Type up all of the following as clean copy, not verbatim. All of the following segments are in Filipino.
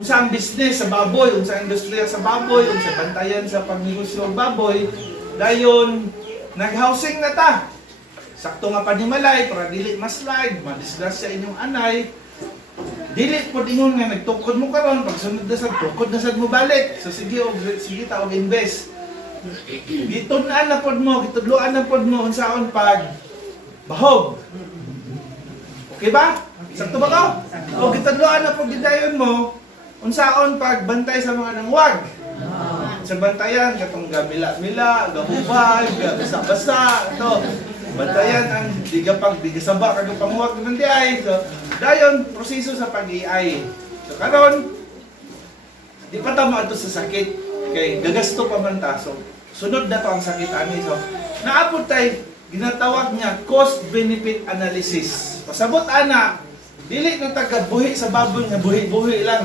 Unsa ang business sa baboy, unsa ang industriya sa baboy, unsa bantayan sa pagnegosyo ng baboy, dayon nag-housing na ta. Sakto nga panimalay para dili maslide, madisgrasya inyong anay. Dili pod ingon nga nagtukod mo karon, pag sunod na sad tukod na sad mo balik. So sige ta og invest. Gitun-an na pod mo, gitudloan na pod mo unsaon pag bahog. Okay ba? Sakto ba ka? O gitudloan na pod gidayon mo unsaon pagbantay sa mga nangwag. Sa bantayan katong gamila-mila, gahubay, basa-basa, ito. Bantayan ang digasaba kag pangwag ng diay. So dayon proseso sa pag-iay. So karon di pa ta maadto sa sakit kay gagasto pa man ta. So sunod na to ang sakit ani. So naapod tay ginatawag niya cost benefit analysis. Pasabot ana dili na ta gabuhi sa baboy nga buhi-buhi lang.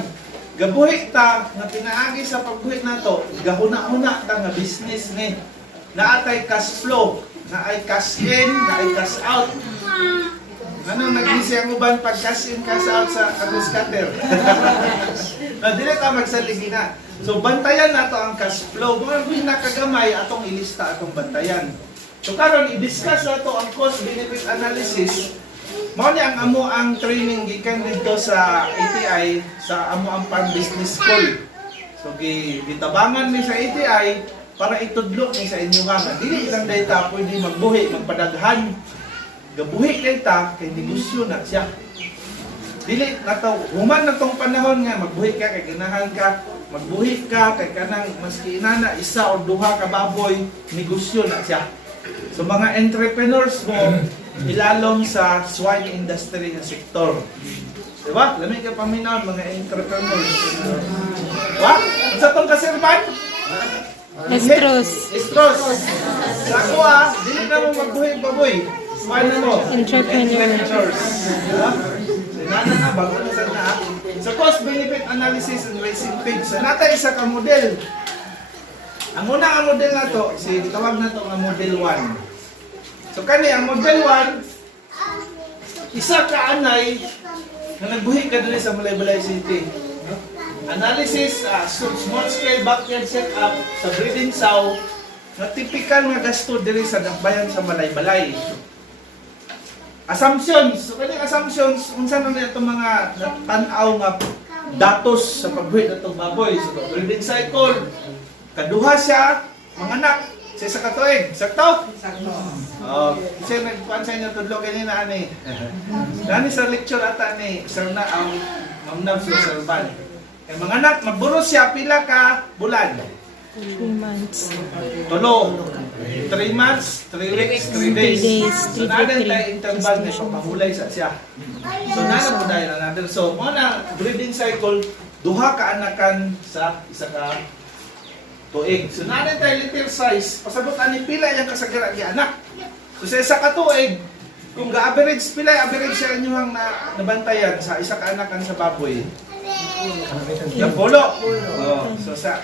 Gabuhi ta nga pinaagi sa pagbuhi nato, gahuna-huna ta nga business ni. Naatay cash flow, naay cash in, naay cash out. Ano nag-isi ang uban pag cash in, cash out sa cash cutter? Na dili ta magsaligi na. So bantayan nato ang cash flow. Mga pinakagamay atong ilista atong bantayan. So karon i-discuss nato ang cost benefit analysis. Mao ni ang amo ang training gikan dito sa ATI sa amo ang Farm Business School. So gitabangan mi sa ATI para itudlo ni sa inyo nga dili lang data pwede magbuhi magpadaghan. Gabuhi data kay negosyo na siya. Dili nataw human na tong panahon nga magbuhi ka kay ganahan ka, magbuhi ka kay kanang maski inana isa o duha ka baboy, negosyo na siya. So mga entrepreneurs mo ilalong sa swine industry na sektor. Diba? Lamig ka paminaw mga entrepreneurs. Diba? Sa tong kaserban? Estros. Estros. Sa ako dili na mo magbuhi-baboy. Swine na mo. Entrepreneurs. Diba? Nana na, bago na sana. Sa cost benefit analysis and racing page. So natay isa ka model. Ang una ang model na to, tawag na to nga model 1. So kani ang model 1, isa ka anay na nagbuhi ka dili sa Malaybalay City. Analysis, small scale backyard setup sa breeding sow na typical nga gasto diri sa dakbayan sa Malaybalay. Assumptions, so kani assumptions unsa na niya itong mga tan-aw nga datos sa pagbuhi natong baboy. So breeding cycle, kaduha siya, mga anak, sa isa katuig. Sakto? Sakto. Kasi nagpuan sa inyo tudlo kanina ani. Dani sa lecture ata ni Sir na ang Mamnab sa Sir Van. Kaya mga anak, magburo siya pila ka bulan. 3 months. Tulo. 3 months, 3 weeks, 3 days. So nadan tayo interval na pahulay sa siya. So nadan po dahil another. So muna breeding cycle, duha ka anakan sa isa ka tuig. So nanin tayo litter size, pasabot ani pila yang kasagara gi anak. So sa isa ka tuig, kung ga-average pila average sa inyong nabantayan sa isa ka anakan sa baboy. Yung pulo. So sa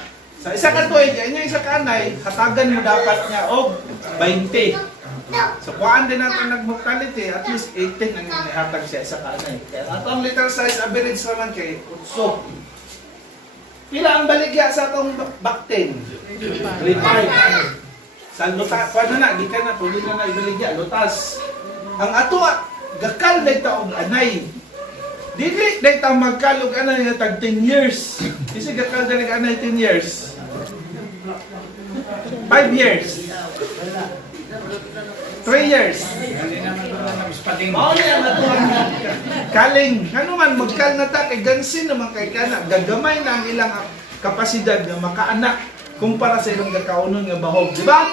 isa ka tuig, inyo isa ka anay, hatagan mo dapat niya og 20. So kuhaan din natin nag-mortality, at least 18 ang nihatag siya isa ka anay. Kaya atong litter size average naman kay 8. Pila ang baligya sa atong bakten? 3.5. Sa lutas, paano na, di ka na, pwede na ibaligya, lutas. Ang ato, gakal na ito og anay. Dili na ito magkalog anay na tag 10 years. Kasi gakal na nag-anay 10 years. 5 years. 3 years. Mao ni ang atuan kaling ano man magkal na ta kay gansin naman kay kana gagamay na ang ilang kapasidad nga makaanak kumpara sa ilang gakaunon nga bahog, di ba?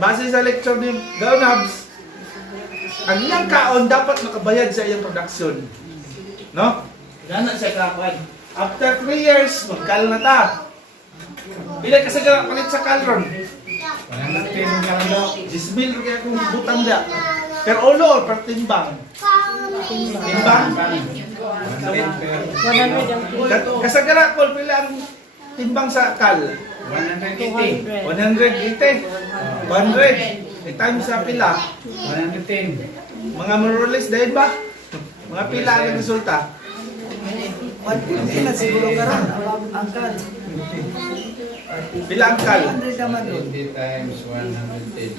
Base sa lecture ni Gaunabs, ang ilang kaon dapat makabayad sa iyang production. No? Gana siya kakuan. After 3 years, magkal na ta. Bila kasagara palit sa kalron. 10,000 kaya kung butang da. Per ulo or per timbang? Timbang? 100 Kasagara ko pila ang timbang sa kal? 180. 180. 100. Times sa pila? 110. Mga more or less dahil ba? Mga pila ang resulta? 150 na siguro karon ang kan. Pila ang kal? 100 naman doon. 20 times 110.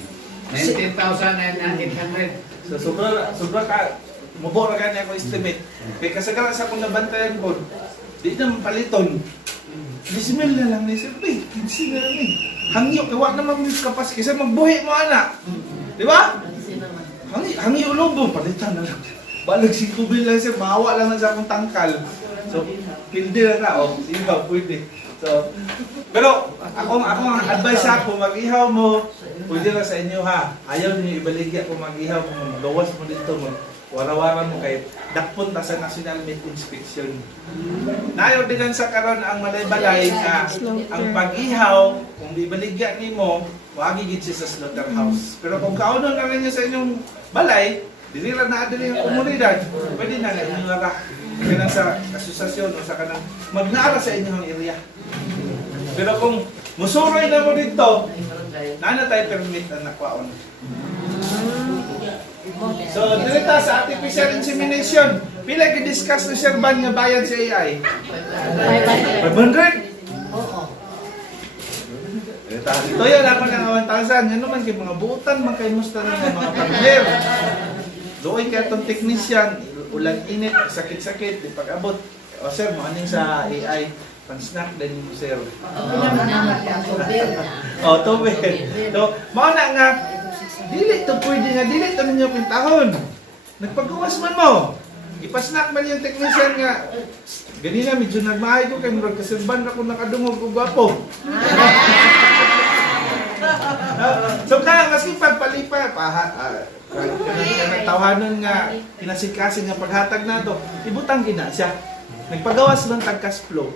19,800. So sobra ka mabora ka niya ako estimate. Kaya kasagaran sa akong nabantayan ko, di na paliton. 10,000 na lang ni sir, 15 na lang eh. Hangyo, iwa naman mo kapas, kasi magbuhi mo anak. Di ba? Hangyo lobo, palitan na lang. Balag 5,000 lang sir, maawa lang na sa akong tangkal. So, pildi lang na, sige ba, pwede. So, pero ako ang advice ako, mag-ihaw mo, pwede lang sa inyo ha. Ayaw niyo ibaligya kung mag-ihaw mo, magawas mo dito mo. Wara-wara mo kay dakpon ta sa National Meat Inspection. Nayo din sa karon ang malay-balay nga ang pag-ihaw kung ibaligya nimo wagi gid siya sa slaughterhouse. Pero kung kaunon na ninyo sa inyong balay, dili ra na adili ang komunidad, pwede na ninyo ra kanang sa asosasyon o sa kanang magnara sa inyong area. Pero kung musuroy na mo dito, nana tayo permit ang nakwaon. So, direta sa artificial insemination, pila gi-discuss ni Sir Van nga bayad sa AI? 500? Oo. Ito yun, ako ng 1,000. Yan naman kay mga buutan, mga kay musta ng mga partner. Doon kaya itong technician, ulan init, sakit-sakit, di pag-abot. O sir, maaning sa AI, pan-snack din mo sir. O, tubig. So, mauna nga, dili to pwede nga, dili to ninyo pintahon. Nagpagawas man mo. Ipasnak man yung technician nga. Ganina, medyo nagmahay ko kay murag kasilban ako nakadungog ko gwapo. So kaya maski pagpalipa, nagtawanon nga, kinasikasin nga paghatag na to, ibutang gina siya. Nagpagawas lang tag-cash flow.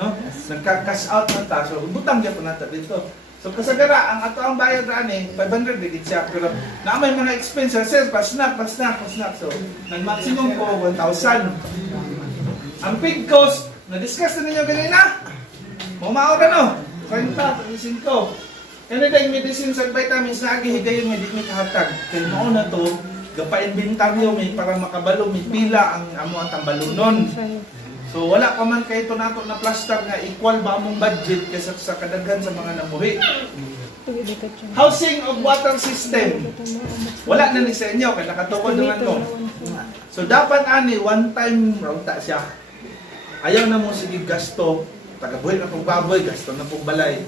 No? Nagka-cash out na ta, so ibutang niya po natin dito. So kasagara, ang ato ang bayad na ani, 500 digit siya. Pero na may mga expenses, sir, pa-snack. So, nag-maximum po 1,000. Ang pig cost, na-discuss na ninyo kanina. Mumaura no? 30, 35. Ano dahil medicines at vitamins na agihigayon nga di may kahatag. Kaya mauna to, gapa-inventaryo may para makabalo, may pila ang amo ang tambalunon. So wala pa man kay ito nato na plaster nga equal ba among budget kaysa sa kadaghan sa mga namuhi. Housing of water system. Wala na ni sa inyo kay nakatukod naman mo. So dapat ani one time rawta siya. Ayaw na mo sige gasto, tagabuhi na pong baboy, gasto na pong balay.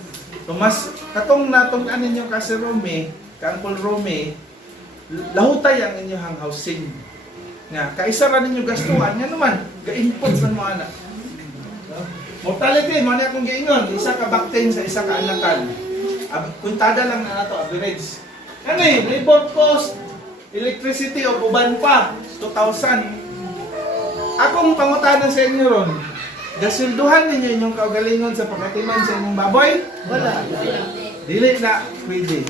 So mas katong natong anin yung kasi Rome, Uncle Rome, lahutay ang inyong housing. Nga, kaisa ra ninyo gastuhan, nga naman, ga-input sa mga anak. Mortality, mo na akong giingon, isa ka baktin sa isa ka anakan. Kuntada lang na nato, average. Ano eh, labor cost, electricity o uban pa, 2,000. Akong pangutanan sa inyo ron, gasilduhan ninyo inyong kaugalingon sa pagkatiman sa inyong baboy? Wala. Dili na, pwede.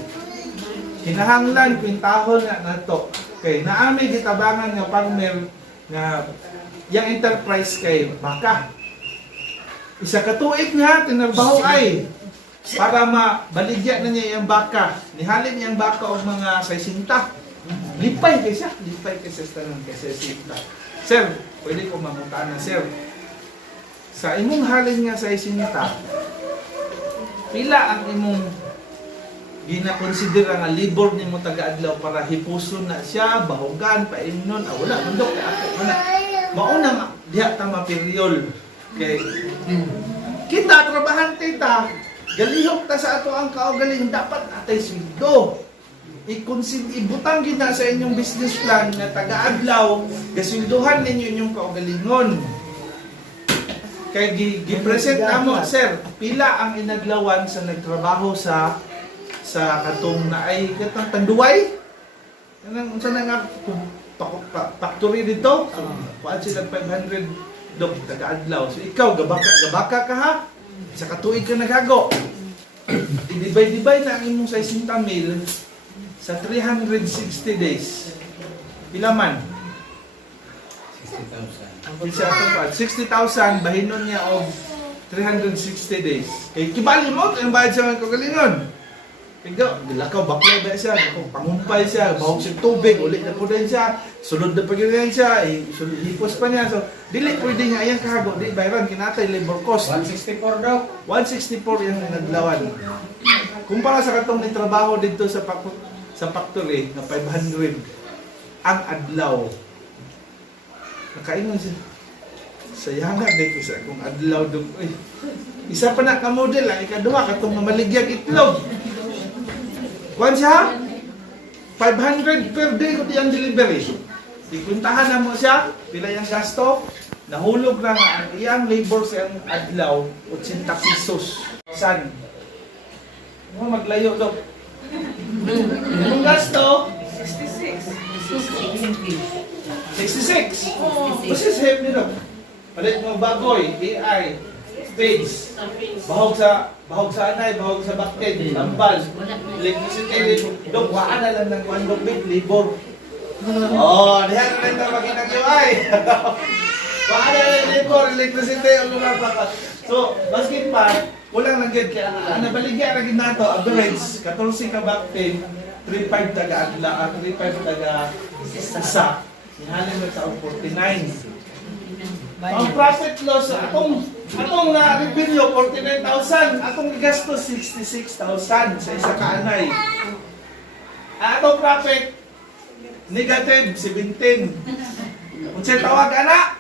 Kinahanglan, kwintahon nga na to. Kay naami gitabangan nga farmer nga yang enterprise kay baka. Isa ka tuig nga tinarbaho ay para mabaligya na niya yung baka. Nihalin niyang baka og mga 60. Lipay kay siya sa tanan kay 60. Sir, pwede ko mamutana sir. Sa imong halin nga 60, pila ang imong gina-consider nga libor nimo taga-adlaw para hipuson na siya, bahugan, paimnon, wala mandok kay ako man. Mauna diha ta ma-period kay kita trabahante ta, galihok ta sa ato ang kaugaling dapat natay sweldo. Ibutang gina sa inyong business plan na taga-adlaw, gasilduhan ninyo inyong kaugalingon. Kay gi-present namo sir, pila ang inaglawan sa nagtrabaho sa katong na ay katong tanduway. Kanang unsa na nga factory dito. Kuan sila 500 dog taga-adlaw. So ikaw gabaka ka ha. Sa katuig ka naghago. I-divide na ang imong 60,000 sa 360 days. Pila man? 60,000. 60,000 bahinon niya og 360 days. Kay kibali mo ang bayad sa mga kagalingon. Tingga, dilakaw, bakla ba siya, pangumpay siya, bahog siya tubig, ulit na po din siya, sulod na pagkilihan siya, sulod hipos pa niya. So, dili pwede nga iyang kahago, di bayran, kinatay labor cost. 164 daw. 164 yung naglawan. Kumpara sa katong ni trabaho dito sa factory na 500 ang adlaw. Nakaingon siya. Sayang din isa kung adlaw dug. Isa pa na ka model ang ikaduha katong mamaligyan itlog. Kuan siya? 500 per day ko diyang delivery. Ikuntahan na mo siya, pila yung gasto, nahulog na nga ang iyang labor sa iyang adlaw, 80 pesos. San? Mo maglayo daw. Anong gasto? 66. Kasi save nila. Palit mo baboy, AI, stage, bahog sa anay, bahog sa bakted, tambal, electricity, dok, waan na lang ng kwandong big labor. Oh, diyan rin na maginag UI. Waan na lang labor, electricity, ang lugar pa. So, basket pa, kulang lang gid kaya nabaligya ra gid nato average 14 ka bakted, 3.5 taga adla, 3.5 taga isa. Ihalin mo sa 49. Ang profit loss, atong na revenue 49,000, atong gasto 66,000 sa isa ka anay. Atong profit negative 17. Unsay tawag ana?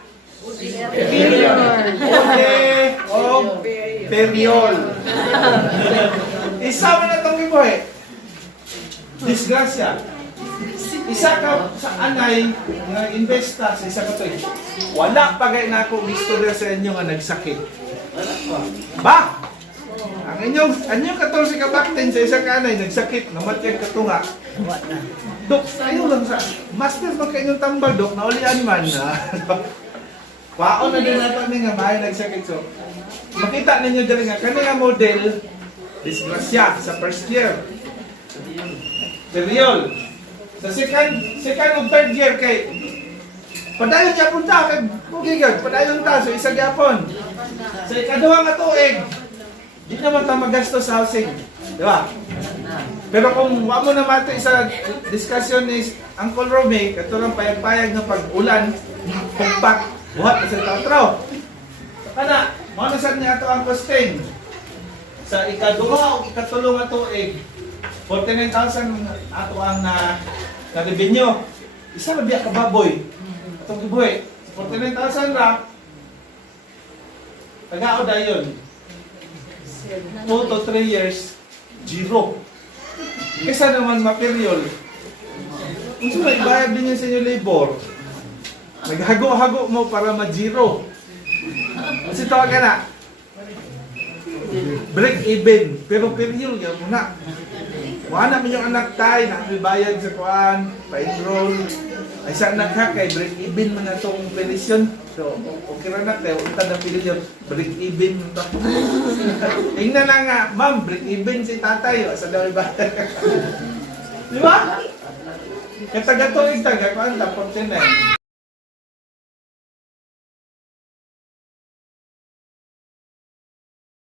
Period. O period. Isa man atong gibuhi. Disgrasya. Isa ka sa anay nga investa sa isa ka to. Wala pa gay na akong istorya sa inyo nga nagsakit. Ba? Ang inyong 14 ka bakten sa isa ka anay nagsakit, namatay ka tunga. Dok, tayo lang sa master pag kanyang tambal, dok, naulian man na. Kwaon na din nato ni nga may nagsakit. So, makita ninyo dali nga kani nga model disgrasya sa first year. Period. Sa second o third year kay padayon siya punta kay bugigag, padayon ta so isa gyapon. Sa ikaduha nga tuig, di naman ta magasto sa housing, di ba? Pero kung wa mo na mato isa discussion is Uncle Romy, katulong payag-payag nga pag-ulan, pagpak, buhat na sa tatraw. Kana, mo na sad niya ato ang costing. Sa ikaduha o ikatulong nga tuig, 49,000 ato ang na revenue. Isa na biya ka baboy. Atong gibuhi. 49,000 ra. Tagao dayon. 2 to 3 years, zero. Kesa naman material. Kung sino ibayad din yun sa inyo labor, naghago-hago mo para ma-zero. Kasi tawag ka na, break even. Pero period yan muna. Wala naman yung anak tayo na bayad sa kuan, pa-enroll. Ay sa anak ha, kay break even man na itong perisyon. So, okay na na tayo, unta na perisyon, break even mo ito. Tingnan na nga, ma'am, break even si tatay, o, sa daw iba. Di ba? Kaya taga-tuig taga, kuan, tapos yun na.